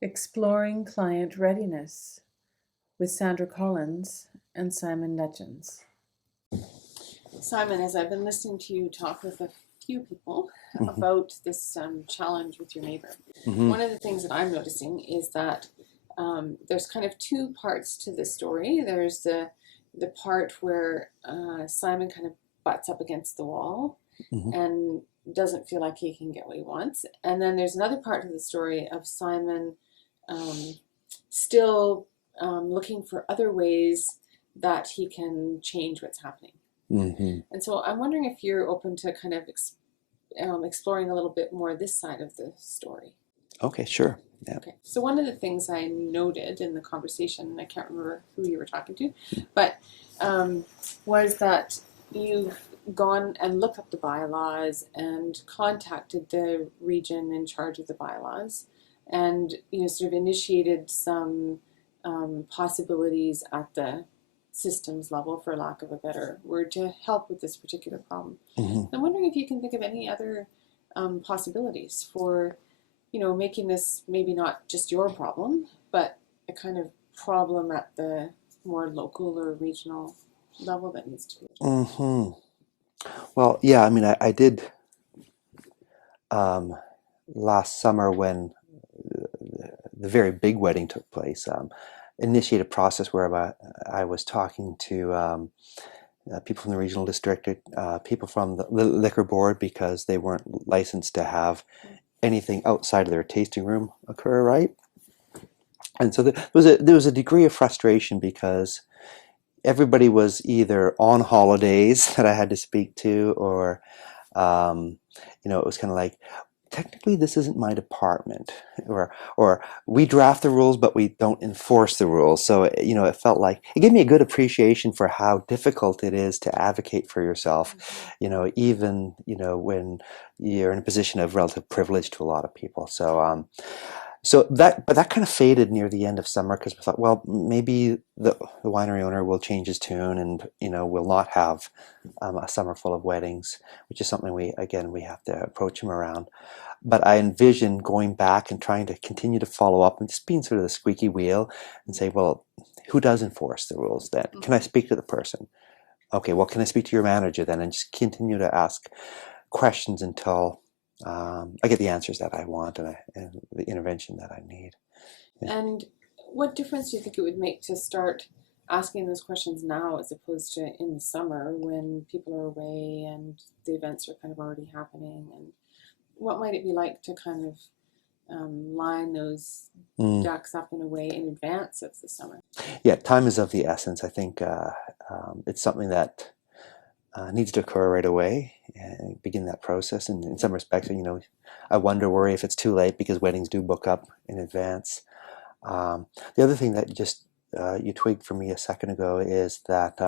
Exploring Client Readiness with Sandra Collins and Simon Nuttgens. Simon, as I've been listening to you talk with a few people about this challenge with your neighbor, one of the things that I'm noticing is that there's kind of two parts to the story. There's the part where Simon kind of butts up against the wall and doesn't feel like he can get what he wants. And then there's another part of the story of Simon still looking for other ways that he can change what's happening. And so I'm wondering if you're open to kind of exploring a little bit more this side of the story. Okay, sure. Yeah. Okay. So one of the things I noted in the conversation, and I can't remember who you were talking to, but was that you've gone and looked up the bylaws and contacted the region in charge of the bylaws, and sort of initiated some possibilities at the systems level, for lack of a better word, to help with this particular problem. I'm wondering if you can think of any other possibilities for making this maybe not just your problem, but a kind of problem at the more local or regional level that needs to be. Well, yeah, I mean, I did last summer when the very big wedding took place, initiate a process where I was talking to people from the regional district, people from the liquor board, because they weren't licensed to have anything outside of their tasting room occur, right? And so there was a degree of frustration because everybody was either on holidays that I had to speak to, or it was kind of like, technically this isn't my department, or we draft the rules but we don't enforce the rules. So it felt like it gave me a good appreciation for how difficult it is to advocate for yourself, even when you're in a position of relative privilege to a lot of people. But that kind of faded near the end of summer, because we thought, well, maybe the winery owner will change his tune, and we'll not have a summer full of weddings, which is something we have to approach him around. But I envision going back and trying to continue to follow up and just being sort of the squeaky wheel and say, well, who does enforce the rules then? Can I speak to the person? Okay, well, can I speak to your manager then? And just continue to ask questions until I get the answers that I want and the intervention that I need. Yeah. And what difference do you think it would make to start asking those questions now as opposed to in the summer when people are away and the events are kind of already happening? And what might it be like to kind of line those ducks up in a way in advance of the summer? Yeah, time is of the essence. I think it's something that needs to occur right away and begin that process. And in some respects, I worry if it's too late, because weddings do book up in advance. The other thing that just you twigged for me a second ago is that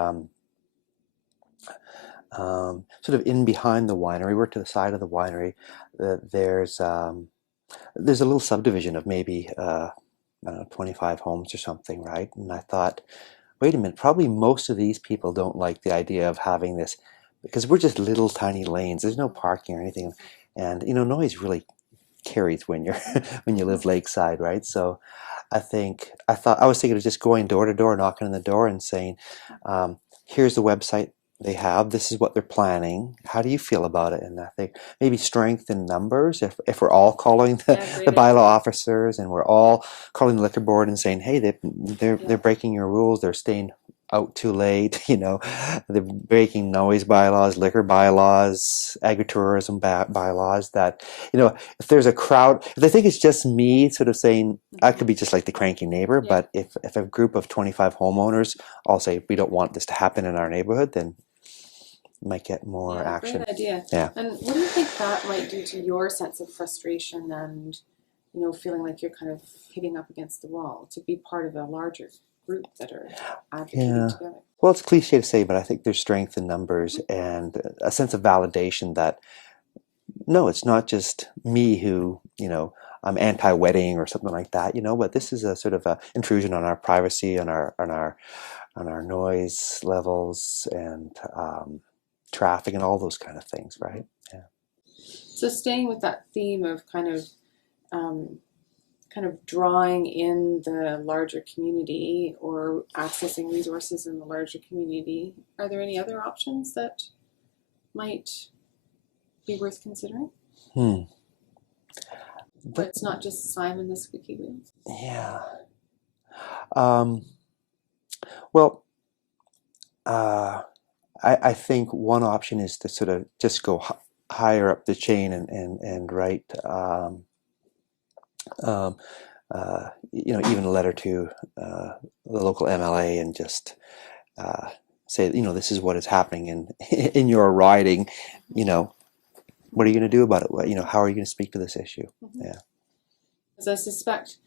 sort of in behind the winery, we're to the side of the winery, there's a little subdivision of maybe 25 homes or something, right? And I thought, wait a minute, probably most of these people don't like the idea of having this, because we're just little tiny lanes. There's no parking or anything. And, noise really carries when you're when you live lakeside, right? So I was thinking of just going door to door, knocking on the door and saying, here's the website they have. This is what they're planning. How do you feel about it? And I think maybe strength in numbers. If we're all calling the bylaw officers, and we're all calling the liquor board and saying, hey, they're breaking your rules. They're staying out too late. They're breaking noise bylaws, liquor bylaws, agritourism bylaws. That if there's a crowd, if they think it's just me sort of saying, I could be just like the cranky neighbor. But if a group of 25 homeowners all say, we don't want this to happen in our neighborhood, then might get more action. Great idea. Yeah. And what do you think that might do to your sense of frustration and, feeling like you're kind of hitting up against the wall to be part of a larger group that are advocating together? Well, it's cliche to say, but I think there's strength in numbers and a sense of validation that, no, it's not just me who, I'm anti-wedding or something like that, but this is a sort of a intrusion on our privacy, on our noise levels and traffic and all those kind of things, right? Yeah. So staying with that theme of kind of kind of drawing in the larger community or accessing resources in the larger community, are there any other options that might be worth considering? But it's not just Simon the squeaky wheel. Yeah. Well, I think one option is to sort of just go higher up the chain and write, even a letter to the local MLA and just say, this is what is happening in your riding. What are you going to do about it? How are you going to speak to this issue? Mm-hmm. Yeah. As I suspect,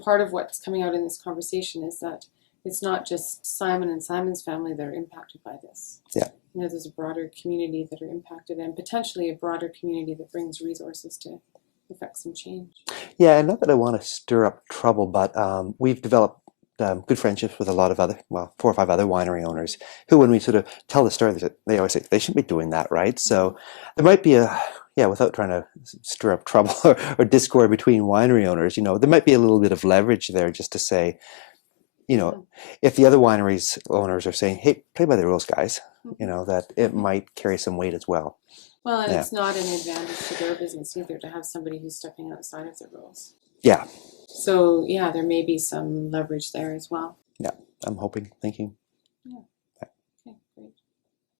part of what's coming out in this conversation is that it's not just Simon and Simon's family that are impacted by this. Yeah. There's a broader community that are impacted, and potentially a broader community that brings resources to effect some change. Yeah, and not that I want to stir up trouble, but we've developed good friendships with a lot of 4 or 5 other winery owners who, when we sort of tell the story, they always say they shouldn't be doing that, right? So there might be without trying to stir up trouble or discord between winery owners, there might be a little bit of leverage there just to say, if the other wineries owners are saying, hey, play by the rules, guys, that it might carry some weight as well. Well, and it's not an advantage to their business either to have somebody who's stepping outside of the rules. Yeah. So, there may be some leverage there as well. Yeah, I'm hoping, thinking. Yeah.